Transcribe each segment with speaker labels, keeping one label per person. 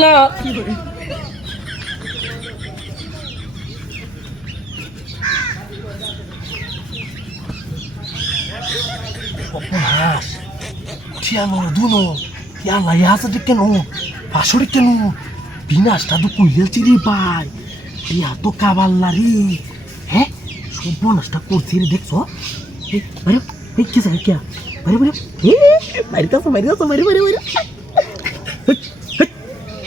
Speaker 1: না
Speaker 2: সর্বনাশ ঠিয়ানো দুনো ইয়ালা ইয়াসাতে কেন পাশরে কেন বিনাশটা তো কইলে চিরি পাই ইয়া তো কাবাল্লা রে হ্যাঁ সর্বনাশটা করছি রে, দেখছ? এই আরে এই কি জায়গা কে আরে আরে এ মারি দাও মারি দাও মারি মারি মারি।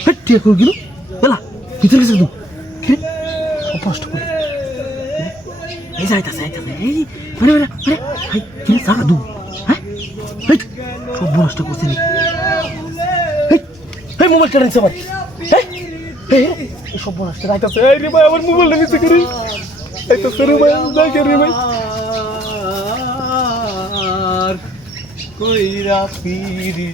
Speaker 2: হট, টিয়া কই গেল। এলা ভিতরে গেছে তুই কি সর্বনাশটা করে। এই যাইতাছে যাইতাছে। এই আরে আরে আরে হাই কি জায়গা দু। হ্যাঁ? এই সর্বনাশটা করছি রে এই এই মোবাইলটা নিচ্ছে আমার এই এই এই সর্বনাশটা যাইতাছে। এই রে ভাই আমার মোবাইলটা নিচ্ছে করে। যাইতাছে রে ভাই দেখে রে ভাই।
Speaker 3: কইরা পিরি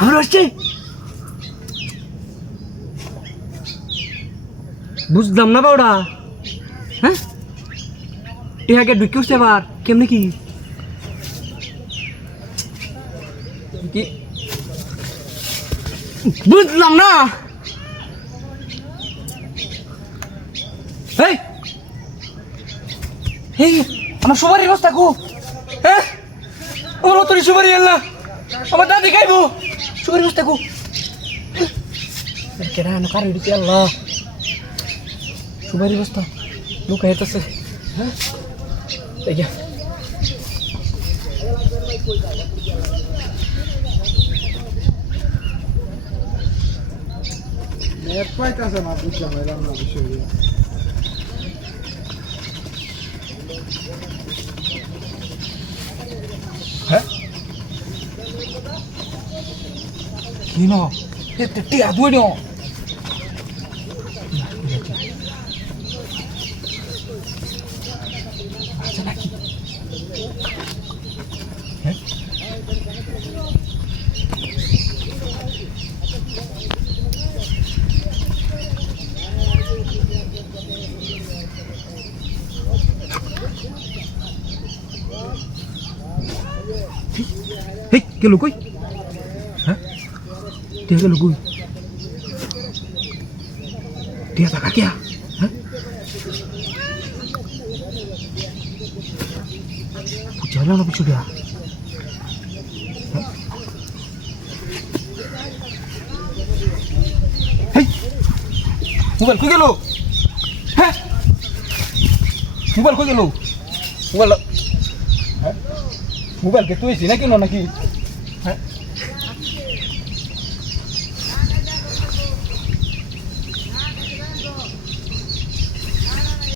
Speaker 2: আমার আসছে।
Speaker 1: বুঝলাম না বাউডা। হ্যাঁ? টিহাকে ঢুকে উঠছে আবার, কেমনে কি? বুঝলাম না। আমার সুপারির বস্তা কো। হ্যাঁ? আমার অতরি সুপারি এলা আমার দাদি খাইবো। সুপারি বস্তা কো কেডা না কার হিডিতে আল্লাহ সুপারি বস্তা লোক হেতেছে হ্যাঁ এই যে
Speaker 3: নেট পাইতাছে না বুঝলাম এলাম না বিষয়
Speaker 2: কি ন এতে টিয়া দুই ন আচ্ছা নাকি হ্যাঁ হেই গেল কই হ্যাঁ টিয়া গেল কই টিয়া টাকা কিয়া হ্যাঁ বুঝাইলাম না কিছু মোবাইল কই গেল হ্যাঁ মোবাইল কই গেল মোবাইল হ্যাঁ মোবাইল কে তুই নাকি না নাকি